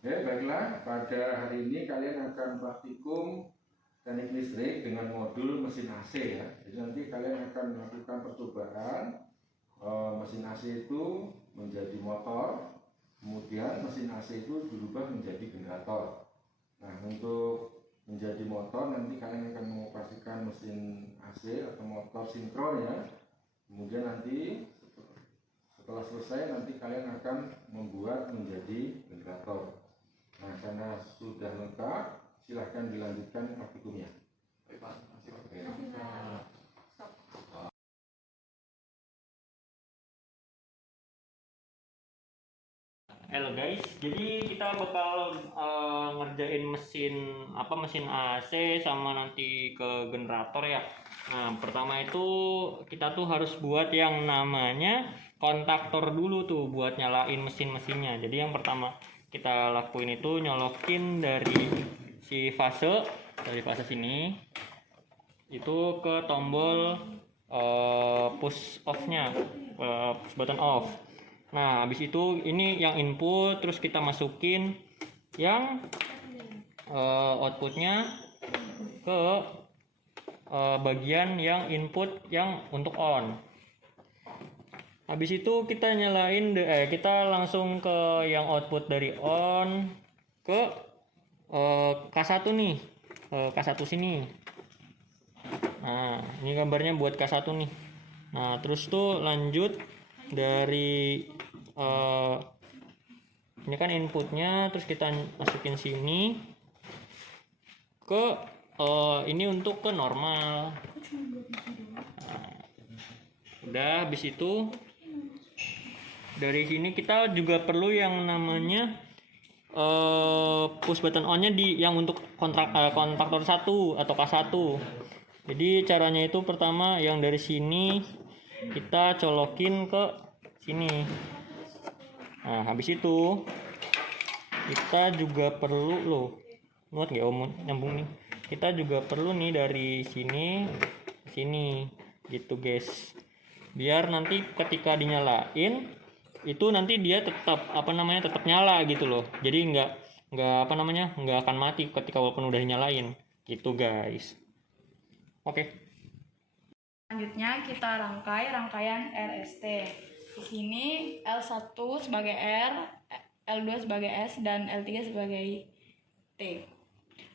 Ya, baiklah, pada hari ini kalian akan praktikum teknik listrik dengan modul mesin AC ya. Jadi nanti kalian akan melakukan percobaan mesin AC itu menjadi motor, kemudian mesin AC itu berubah menjadi generator. Nah, untuk menjadi motor nanti kalian akan mengoperasikan mesin AC atau motor sinkron ya. Kemudian nanti setelah selesai nanti kalian akan membuat menjadi generator. Nah, karena sudah lengkap, silahkan dilanjutkan praktikumnya. Baik, Pak. Terima kasih, Pak. Halo guys, jadi kita bakal ngerjain mesin AC sama nanti ke generator ya. Nah, pertama itu kita tuh harus buat yang namanya kontaktor dulu tuh buat nyalain mesinnya. Jadi yang pertama kita lakuin itu nyolokin dari dari fase sini itu ke tombol push off-nya, push button off. Nah, habis itu ini yang input, terus kita masukin yang outputnya ke bagian yang input yang untuk on. Habis itu kita kita langsung ke yang output dari on ke K1 nih, K1 sini. Nah, ini gambarnya buat K1 nih. Nah, terus tuh lanjut dari ini kan inputnya, terus kita masukin sini ke ini untuk ke normal. Nah, udah, habis itu dari sini kita juga perlu yang namanya push button on nya di yang untuk kontaktor 1 atau K1. Jadi caranya itu pertama yang dari sini kita colokin ke sini. Nah, habis itu kita juga perlu muat nggak nyambung nih, kita juga perlu nih dari sini ke sini gitu guys, biar nanti ketika dinyalain itu nanti dia tetap tetap nyala gitu loh. Jadi nggak akan mati ketika walaupun udah dinyalain gitu guys. Oke. Selanjutnya kita rangkaian RST. Di sini L1 sebagai R, L2 sebagai S, dan L3 sebagai T.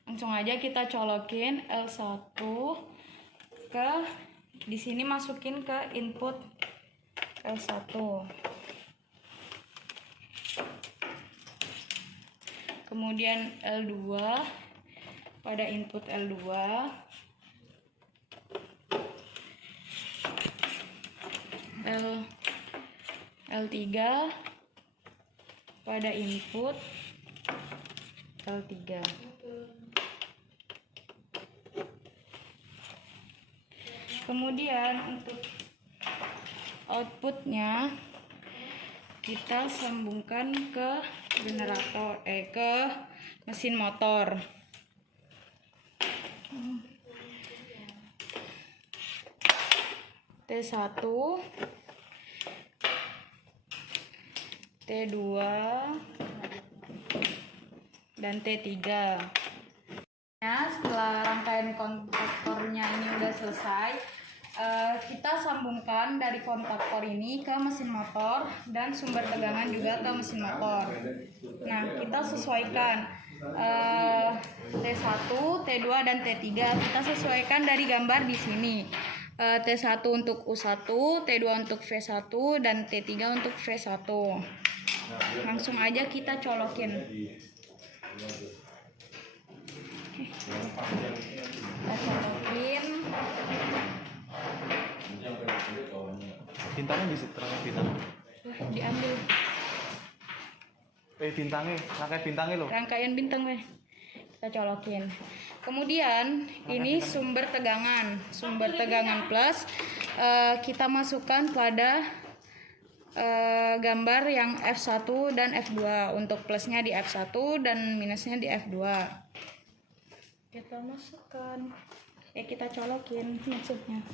Langsung aja kita colokin L1 ke di sini, masukin ke input L1. Kemudian L2 pada input L2. L3 pada input L3. Kemudian untuk outputnya kita sambungkan ke generator, ke mesin motor. T1, T2, dan T3. Nah, setelah rangkaian kontaktornya ini udah selesai, kita sambungkan dari kontaktor ini ke mesin motor dan sumber tegangan juga ke mesin motor. Nah, kita sesuaikan T1, T2, dan T3 kita sesuaikan dari gambar di sini. T1 untuk U1, T2 untuk V1, dan T3 untuk V1. Langsung aja kita colokin. Kita colokin. Bintangnya bisa terangin bintang. Diambil. Bintangnya, rangkaian bintangnya loh. Rangkaian bintang weh. Kita colokin. Kemudian ini sumber tegangan plus kita masukkan pada gambar yang F1 dan F2. Untuk plusnya di F1 dan minusnya di F2. Kita masukkan, kita colokin maksudnya.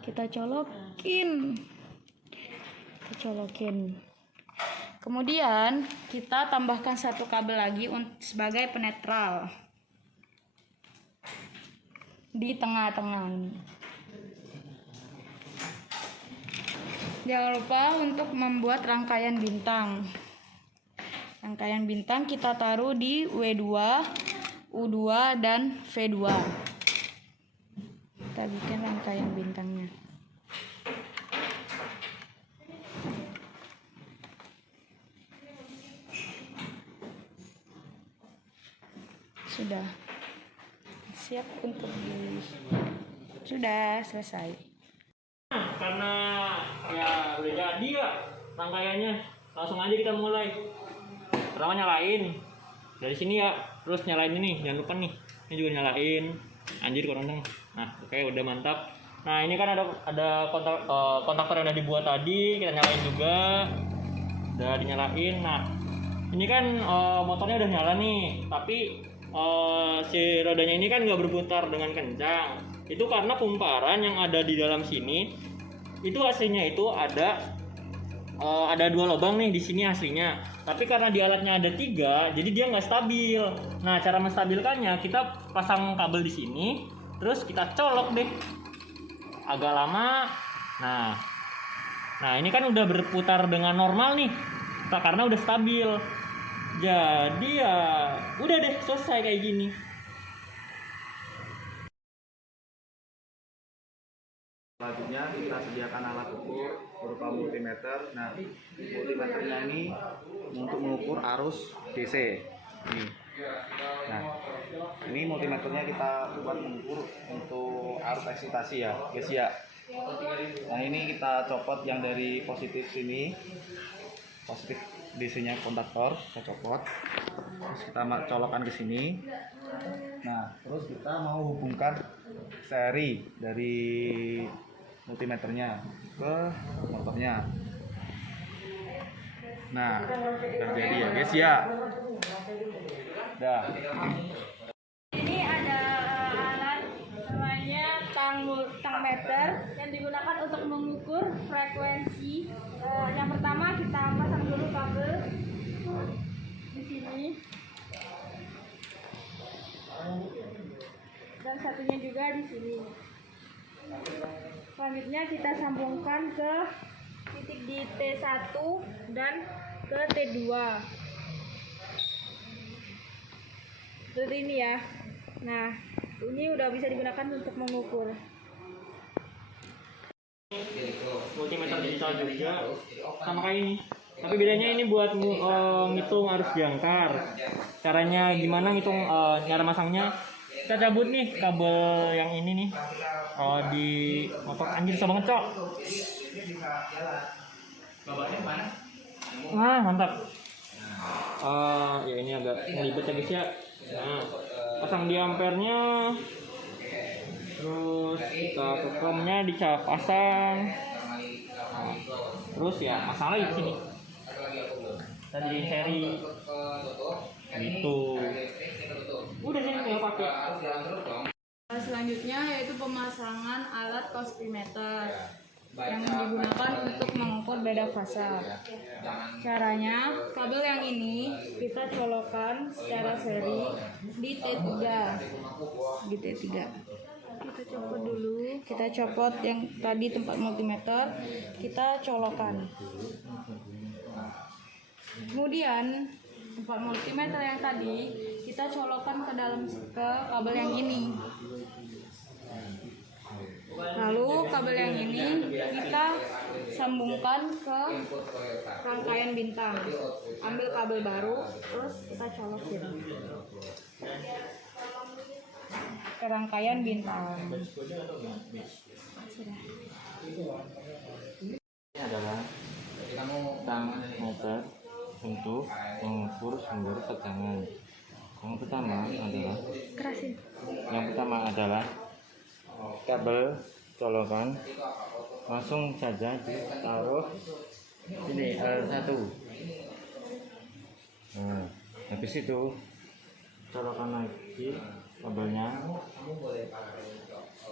Kita colokin. Kemudian kita tambahkan satu kabel lagi sebagai penetral di tengah-tengah. Jangan lupa untuk membuat rangkaian bintang. Rangkaian bintang kita taruh di W2, U2, dan V2. Kita bikin rangkaian bintangnya. Sudah siap untuk sudah selesai. Karena ya udah jadi ya rangkaiannya, langsung aja kita mulai. Pertama nyalain dari sini ya, terus nyalain ini, jangan lupa nih, ini juga nyalain. Anjir kurang tengah. Nah oke, udah mantap. Nah ini kan ada kontaktor yang udah dibuat tadi, kita nyalain juga, udah dinyalain. Nah ini kan motornya udah nyala nih, tapi si rodanya ini kan nggak berputar dengan kencang. Itu karena kumparan yang ada di dalam sini itu aslinya itu ada 2 lubang nih di sini aslinya, tapi karena di alatnya ada 3 jadi dia nggak stabil. Nah cara menstabilkannya kita pasang kabel di sini, terus kita colok deh agak lama. Nah ini kan udah berputar dengan normal nih karena udah stabil. Jadi ya udah deh, selesai kayak gini. Selanjutnya kita sediakan alat ukur berupa multimeter. Nah, multimeternya ini untuk mengukur arus DC. Nah, ini multimeternya kita buat mengukur untuk arus eksitasi ya, guys ya. Nah, ini kita copot yang dari positif sini, positif DC-nya kontaktor, kita copot. Terus kita colokkan ke sini. Nah, terus kita mau hubungkan seri dari multimeternya ke motornya. Nah, terjadi ya guys ya. Dah. Ini ada alat namanya tangmeter yang digunakan untuk mengukur frekuensi. Yang pertama kita pasang dulu kabel di sini, dan satunya juga di sini. Selanjutnya kita sambungkan ke titik di T1 dan ke T2. Seperti ini ya. Nah, ini udah bisa digunakan untuk mengukur. Multimeter digital juga sama kayak ini, tapi bedanya ini buat ngitung arus jangkar. Caranya gimana ngitung, cara masangnya? Kita cabut nih kabel yang ini nih di motor. Anjir susah banget cok. Wah mantap. Ya ini agak ngelibet ya guys ya. Nah pasang di ampernya, terus kita kekomnya pasang. Nah, terus ya pasang lagi di sini. Tadi seri gitu. Udah sih nggak pakai. Selanjutnya yaitu pemasangan alat cospemeter yang digunakan untuk mengukur beda fase. Caranya, kabel yang ini kita colokkan secara seri di T3. Di T3. Kita copot dulu. Kita copot yang tadi tempat multimeter, kita colokkan. Kemudian tempat multimeter yang tadi kita colokkan ke dalam ke kabel yang ini. Lalu kabel yang ini kita sambungkan ke rangkaian bintang. Ambil kabel baru, terus kita colokin ke rangkaian bintang. Sudah. Ini adalah tangmeter untuk mengukur sumber tegangan. Yang pertama adalah kabel colokan, langsung saja ditaruh ini L1. Nah, habis itu colokan lagi kabelnya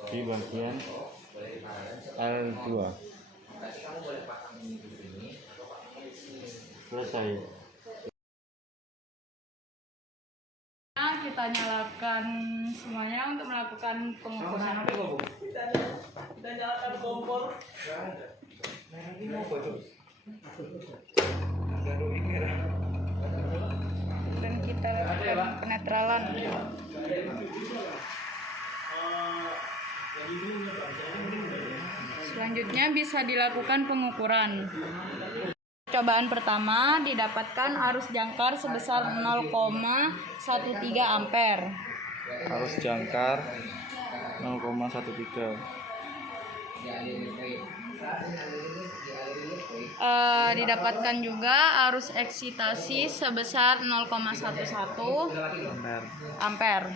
di bagian L2. Selesai. Nah, kita nyalakan semuanya untuk melakukan pengukuran. Kita nyalakan kompor. Dan kita lakukan penetralan. Selanjutnya bisa dilakukan pengukuran. Cobaan pertama didapatkan arus jangkar sebesar 0,13 ampere. Arus jangkar 0,13. Didapatkan juga arus eksitasi sebesar 0,11 ampere.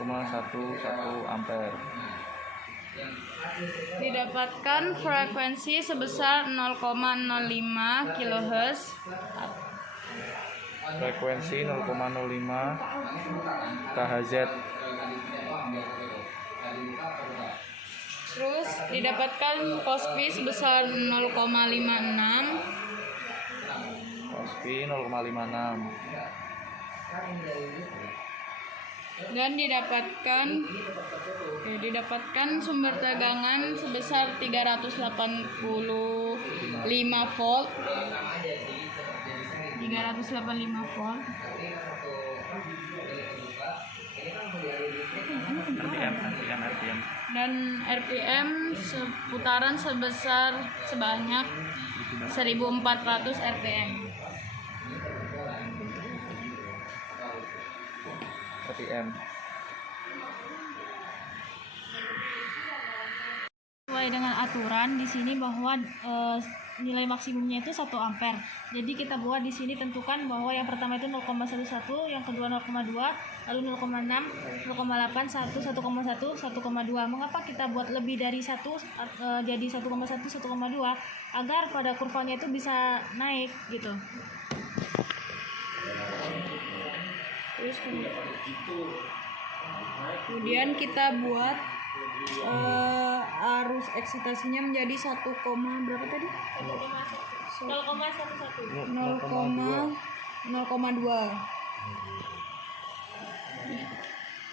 0,11 ampere. Didapatkan frekuensi sebesar 0,05 kHz. Frekuensi 0,05 kHz. Terus didapatkan Kospi sebesar 0,56. Kospi 0,56. Dan didapatkan sumber tegangan sebesar 385 volt. 385 volt. RPM. Dan RPM seputaran sebanyak 1400 RPM. Sesuai dengan aturan di sini bahwa nilai maksimumnya itu 1 ampere. Jadi kita buat di sini tentukan bahwa yang pertama itu 0,11, yang kedua 0,2, lalu 0,6, 0,8, 1, 1,1, 1,2. Mengapa kita buat lebih dari 1 jadi 1,1, 1,2 agar pada kurvanya itu bisa naik gitu. Terus kemudian kita buat arus eksitasinya menjadi 1, berapa tadi? 0,2.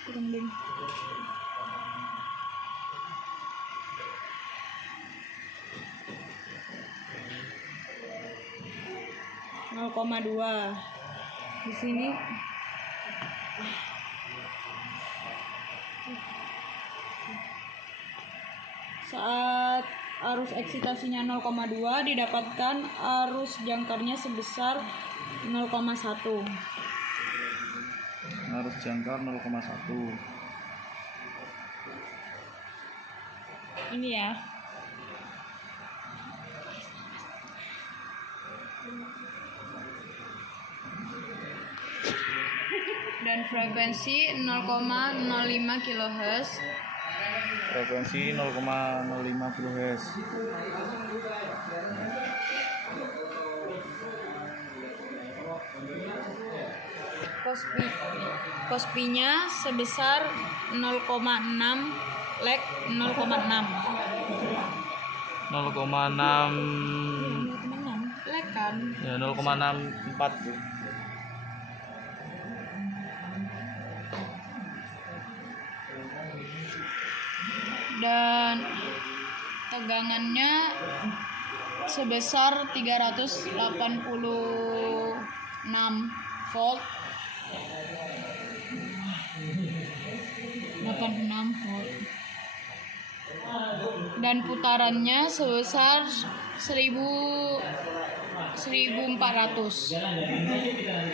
Kurang ding. 0,2. Di sini saat arus eksitasinya 0,2 didapatkan arus jangkarnya sebesar 0,1. Arus jangkar 0,1. Ini ya. Dan frekuensi 0,05 kHz. Frekuensi 0,05 kHz. Kospinya sebesar 0,6 lek 0,6. 0,6 Lek kan? ya 0,64 tuh. Dan tegangannya sebesar 386 volt. 86 volt. Dan putarannya sebesar 1400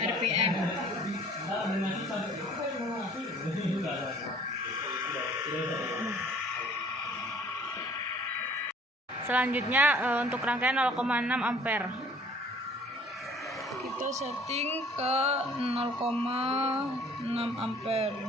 RPM. Selanjutnya untuk rangkaian 0,6 ampere. Kita setting ke 0,6 ampere.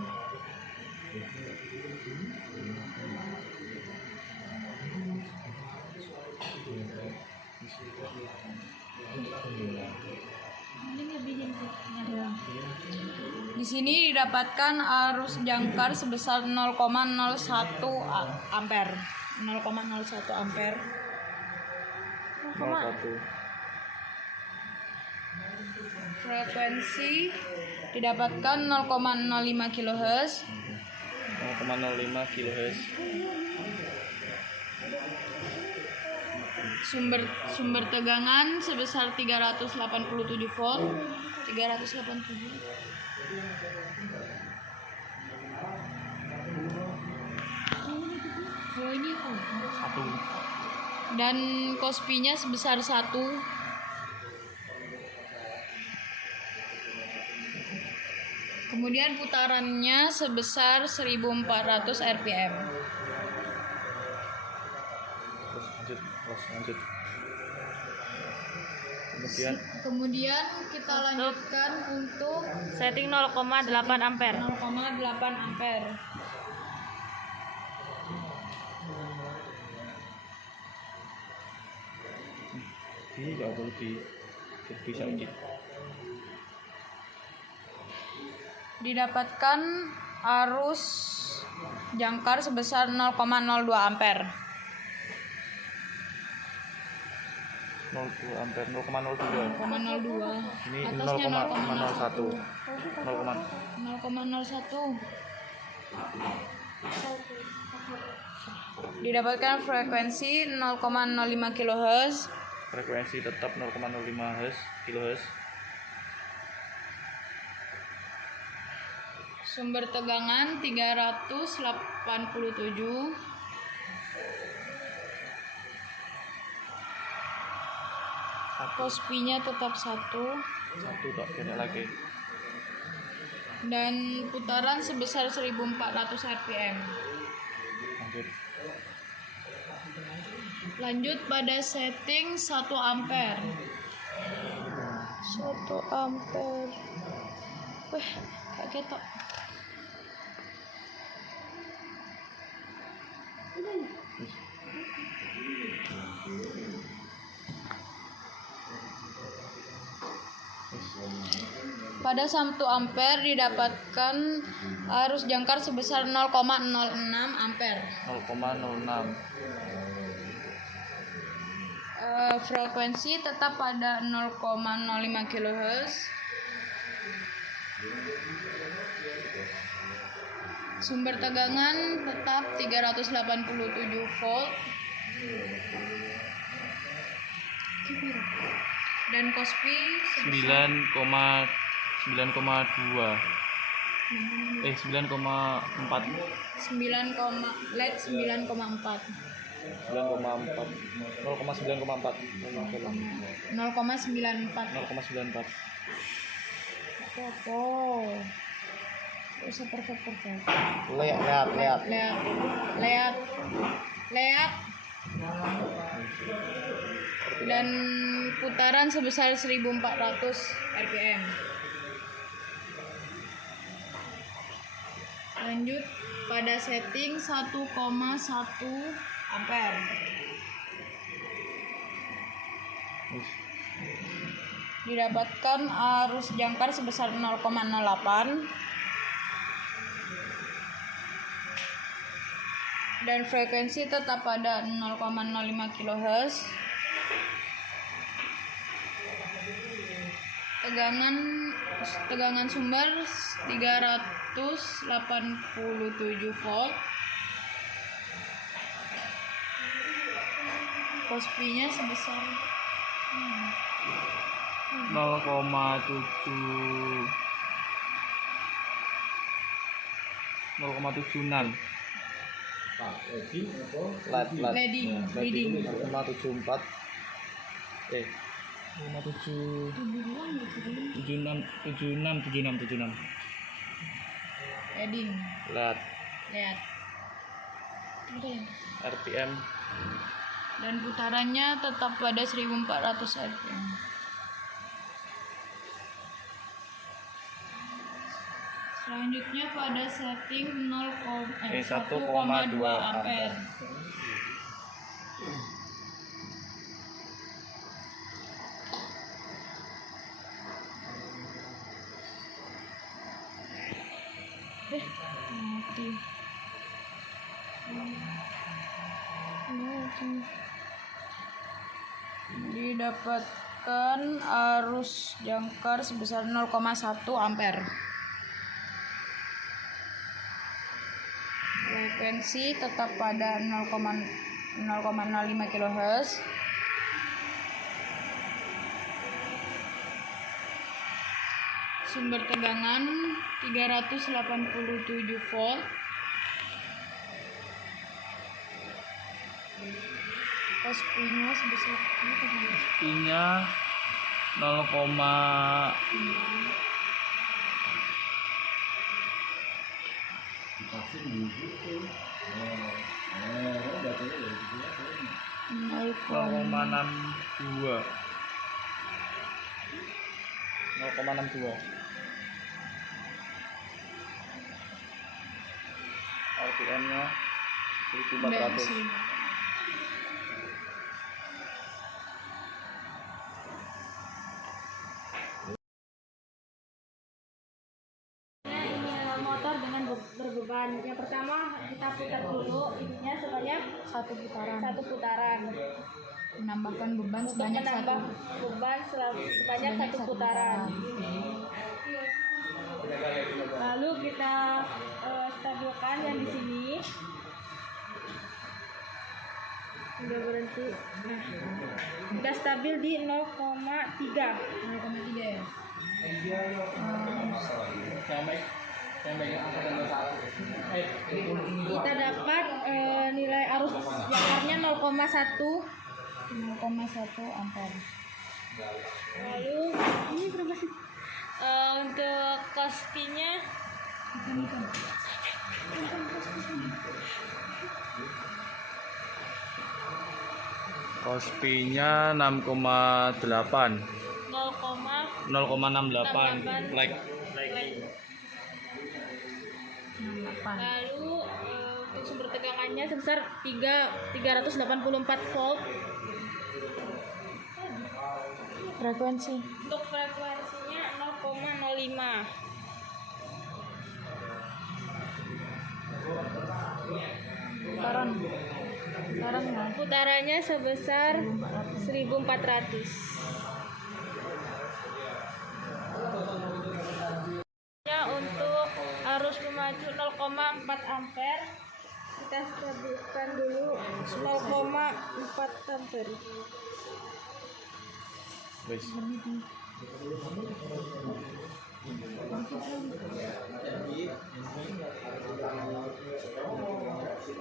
Di sini didapatkan arus jangkar sebesar 0,01 ampere. 0,01 ampere. 01. Frekuensi didapatkan 0,05 kHz. 0,05 kHz. Sumber tegangan sebesar 387 volt. 387. Oh, ini apa? 1. Dan kospinya sebesar 1. Kemudian putarannya sebesar 1400 rpm. Terus lanjut. Kemudian Kita lanjutkan untuk Setting 0,8 ampere. 0,8 ampere. nggak perlu bisa sedikit. Didapatkan arus jangkar sebesar 0,02 ampere. 0,2 ampere, 0,02. 0,02. Ini Atasnya 0,01. 0,01. Didapatkan frekuensi 0,05 kHz. Frekuensi tetap 0,05 kHz. Sumber tegangan 387. Kospinya tetap 1. Satu tak kena lagi. Dan putaran sebesar 1400 rpm. Lanjut pada setting 1 ampere. 1 ampere. Wah, kayak ketok. Pada 1 ampere didapatkan arus jangkar sebesar 0,06 ampere. 0,06. Frekuensi tetap pada 0,05 kHz. Sumber tegangan tetap 387 volt. Dan kospi 9,2. 9,4. LED 9,4. 9,4. 0,9,4. 0,94. 0,94. Apa? Usah perfect. Lihat. Dan putaran sebesar 1400 rpm. Lanjut pada setting 1,1 ampere. Didapatkan arus jangkar sebesar 0,08 dan frekuensi tetap pada 0,05 kHz. Tegangan sumber 387 volt. Kospinya sebesar 0,76. leading 0,74. 76. leading. Lihat Lihat. RPM. Dan putarannya tetap pada 1400 rpm. Selanjutnya pada setting 1,2 ampere. Mati. mendapatkan arus jangkar sebesar 0,1 ampere. Frekuensi tetap pada 0,05 kHz. Sumber tegangan 387 volt. Speednya sebesar Speednya 0, Dikasih gitu. Baterainya dari situ ya. 0,62 0,62 RPM-nya 1400. Motor dengan berbeban. Yang pertama kita putar dulu ininya sebanyak satu putaran. satu putaran. Menambahkan beban Untuk sebanyak menambah beban sebanyak satu putaran. Lalu kita stabilkan yang di sini. Udah berhenti. Nah, kita stabil di 0,3. 0,3 ya. Kita dapat nilai arus jangkarnya 0,1 ampere. lalu ini berapa sih? Untuk kostinya Kospinya 6,8 0,68 like. lalu untuk sumber tegangannya sebesar 384 volt. Frekuensi Untuk frekuensinya 0,05. putarannya Putarannya sebesar 1400. Untuk arus pemacu 0,4 ampere, kita stabilkan dulu 0,4 ampere. Wes.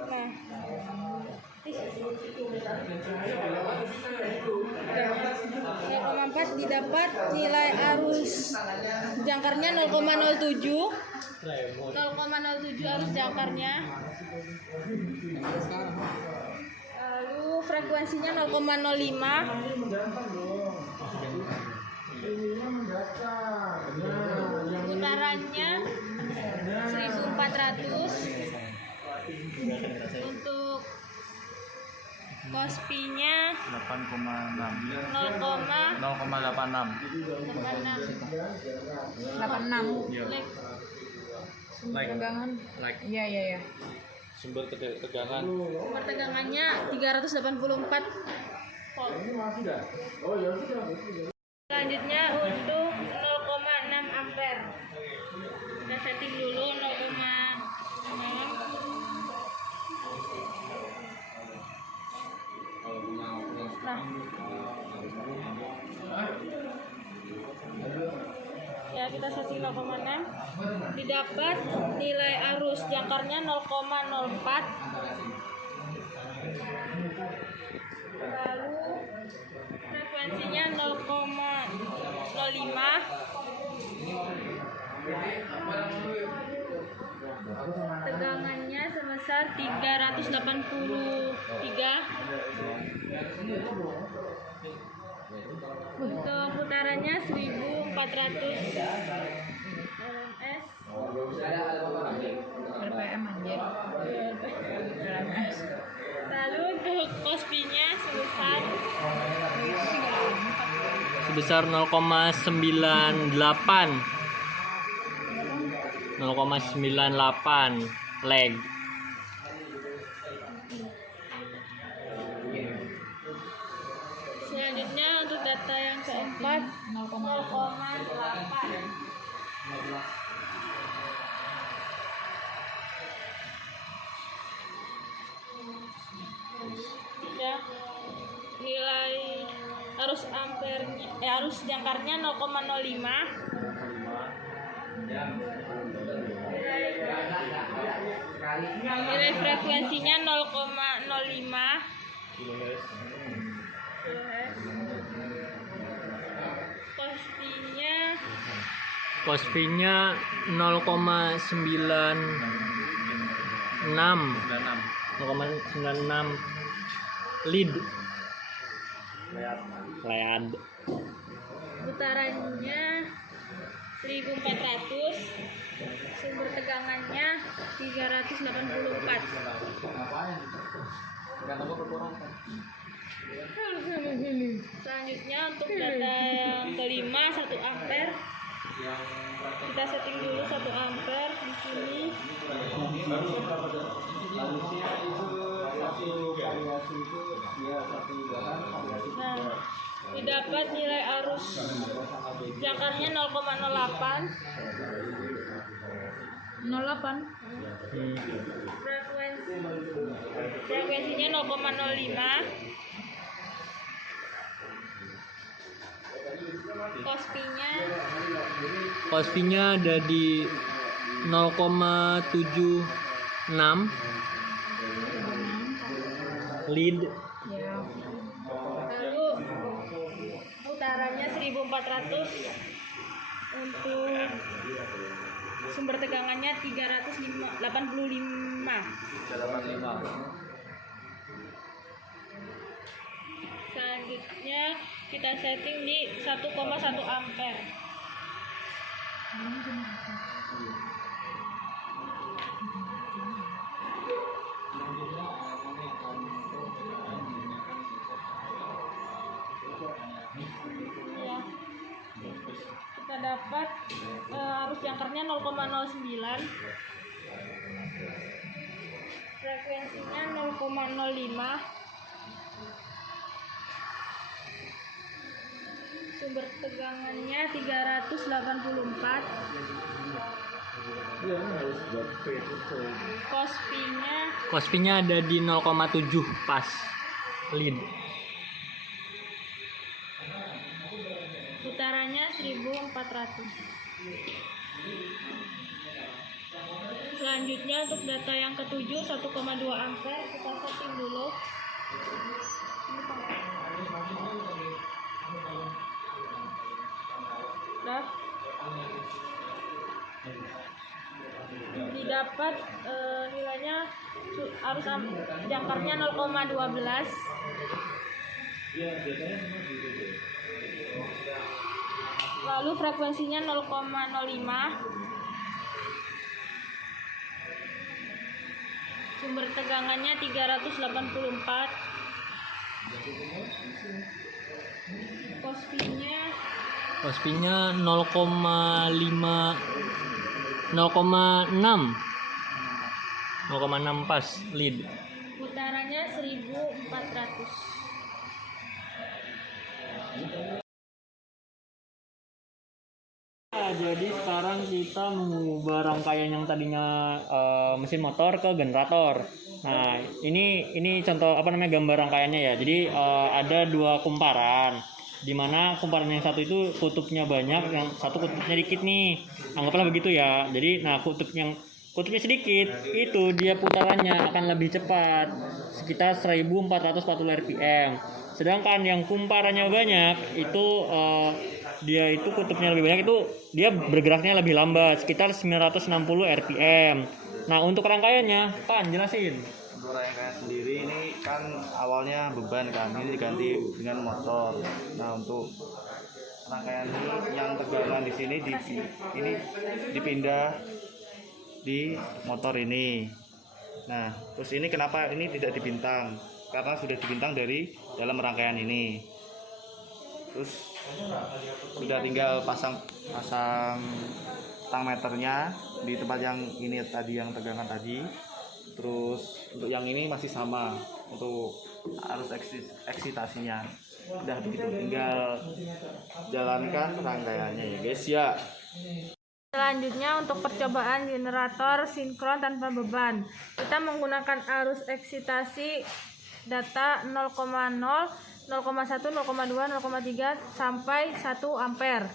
Nah, 0,4 didapat nilai arus jangkarnya 0,07 arus jangkarnya. Lalu frekuensinya 0,05. Putarannya 1400. Untuk kospinya 0,86 86 like. tegangan. Like. Iya. Sumber tegangan Sumber tegangannya 384 volt. Selanjutnya untuk 0,6 ampere. Kita setting dulu 0,6. Nah, ya kita setting 0,6. Didapat nilai arus jangkarnya 0,04. Lalu frekuensinya 0,05. Tegangannya sebesar 383. Untuk putarannya 1400 RMS. RPM aja. Lalu untuk kospinya sebesar 0,98 leg. selanjutnya untuk dapat 0,8. Ya, nilai arus ampernya arus jangkarnya 0,05. Nilai frekuensinya 0,05. Cos V-nya 0,96 lead. Putarannya 1400. Sumber tegangannya 384. Selanjutnya untuk data yang kelima 1 ampere. Kita setting dulu 1 ampere di sini. Nah, didapat nilai arus jangkarnya 0,08. Frekuensinya 0,05. Cos V-nya ada di 0,76 lead. Lalu putarannya 1400. Untuk sumber tegangannya 385. Selanjutnya kita setting di 1,1 ampere. Ya. Kita dapat arus jangkarnya 0,09. Frekuensinya 0,05. Sumber tegangannya 384. Cos V-nya ada di 0,7 pas lead. Putarannya 1400. Selanjutnya untuk data yang ketujuh 1,2 ampere kita setting dulu. Nah, didapat nilainya arus jangkarnya 0,12. Lalu frekuensinya 0,05. Sumber tegangannya 384. Cos V-nya 0,6 pas lead. Putarannya 1400. Jadi sekarang kita mengubah rangkaian yang tadinya mesin motor ke generator. Nah, ini contoh gambar rangkaiannya ya. Jadi ada dua kumparan. Di mana kumparan yang satu itu kutubnya banyak, yang satu kutubnya dikit nih. Anggaplah begitu ya. Jadi kutubnya sedikit, itu dia putarannya akan lebih cepat, sekitar 1440 rpm. Sedangkan yang kumparannya banyak itu dia itu kutubnya lebih banyak, itu dia bergeraknya lebih lambat, sekitar 960 rpm. Nah, untuk rangkaiannya, Pan jelasin. Untuk rangkaian sendiri ini kan awalnya beban kan, ini diganti dengan motor. Nah, untuk rangkaian ini yang tegangan di sini ini dipindah di motor ini. Nah, terus ini kenapa ini tidak dibintang? Karena sudah dibintang dari dalam rangkaian ini. Terus sudah tinggal pasang tang meternya di tempat yang ini tadi, yang tegangan tadi. Terus untuk yang ini masih sama untuk arus eksitasinya. Udah begitu, tinggal jalankan rangkaiannya ya guys ya. Selanjutnya untuk percobaan generator sinkron tanpa beban, kita menggunakan arus eksitasi data 0,0, 0,1, 0,2, 0,3 sampai 1 ampere.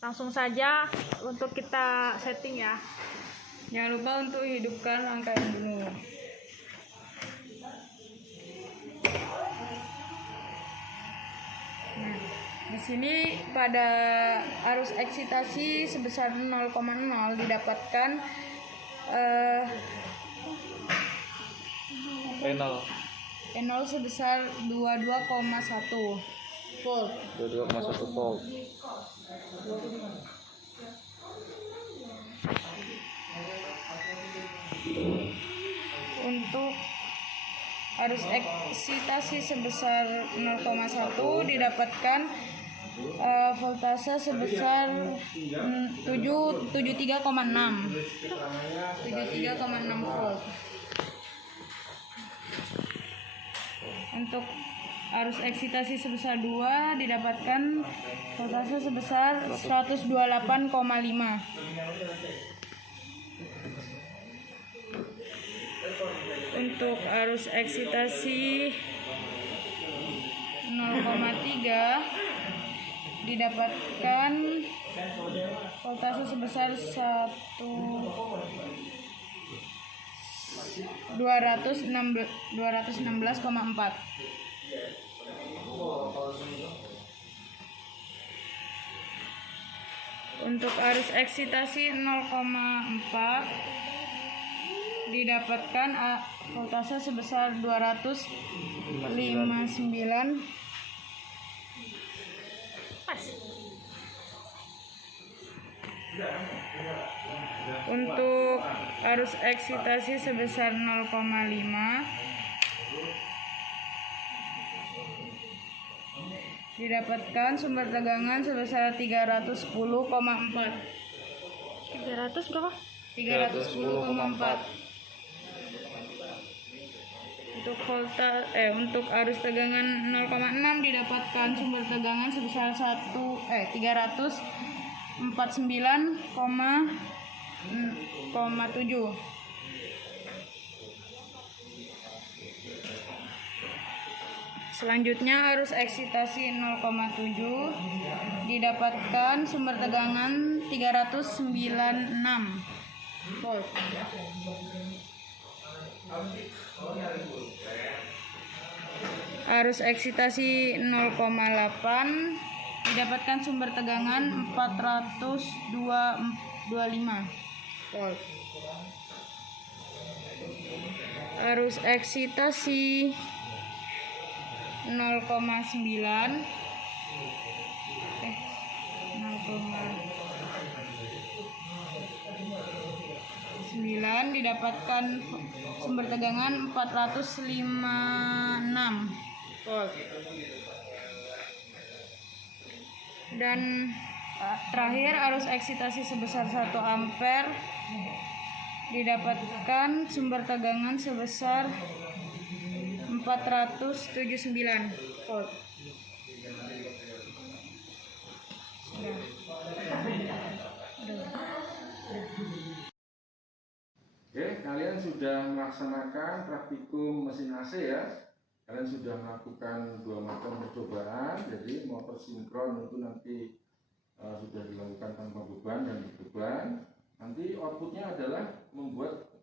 Langsung saja untuk kita setting ya. Jangan lupa untuk hidupkan rangkaian dulu. Nah, di sini pada arus eksitasi sebesar 0,0 didapatkan E0 sebesar 22,1 volt. 22,1 volt. Untuk arus eksitasi sebesar 0,1 didapatkan voltase sebesar 73,6 volt. Untuk arus eksitasi sebesar 2 didapatkan voltase sebesar 128,5. Untuk arus eksitasi 0,3 didapatkan voltase sebesar 216,4. Untuk arus eksitasi 0,4 didapatkan voltase sebesar 259. Untuk arus eksitasi sebesar 0,5 didapatkan sumber tegangan sebesar 310,4. 300 berapa? 310,4. Untuk arus tegangan 0,6 didapatkan sumber tegangan sebesar 349,7. Selanjutnya arus eksitasi 0,7 didapatkan sumber tegangan 396 volt. Arus eksitasi 0,8 didapatkan sumber tegangan 425 volt. Arus eksitasi 0,9 didapatkan sumber tegangan 456 volt. Dan terakhir arus eksitasi sebesar 1 ampere didapatkan sumber tegangan sebesar 479 volt. Oke, kalian sudah melaksanakan praktikum mesin AC ya. Kalian sudah melakukan 2 macam percobaan. Jadi motor sinkron itu nanti sudah dilakukan tanpa beban dan berbeban. Nanti outputnya adalah membuat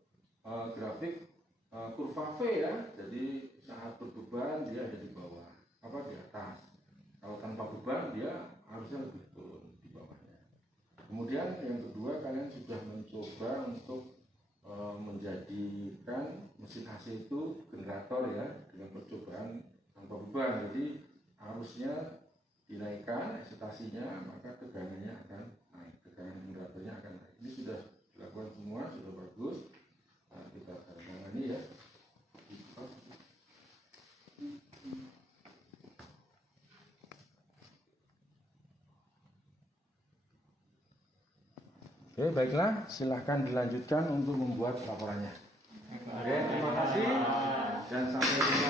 grafik kurva V ya. Jadi saat berbeban dia ada di bawah, di atas. Kalau tanpa beban dia harusnya lebih turun di bawahnya. Kemudian yang kedua, kalian sudah mencoba untuk menjadikan mesin AC itu generator ya, dengan percobaan tanpa beban. Jadi arusnya dinaikkan eksitasinya, maka tegangannya akan naik, tegangan generatornya akan naik. Ini sudah dilakukan semua, sudah bagus. Nah, kita tangani ya. Oke, baiklah, silahkan dilanjutkan untuk membuat laporannya. Oke, terima kasih dan sampai jumpa.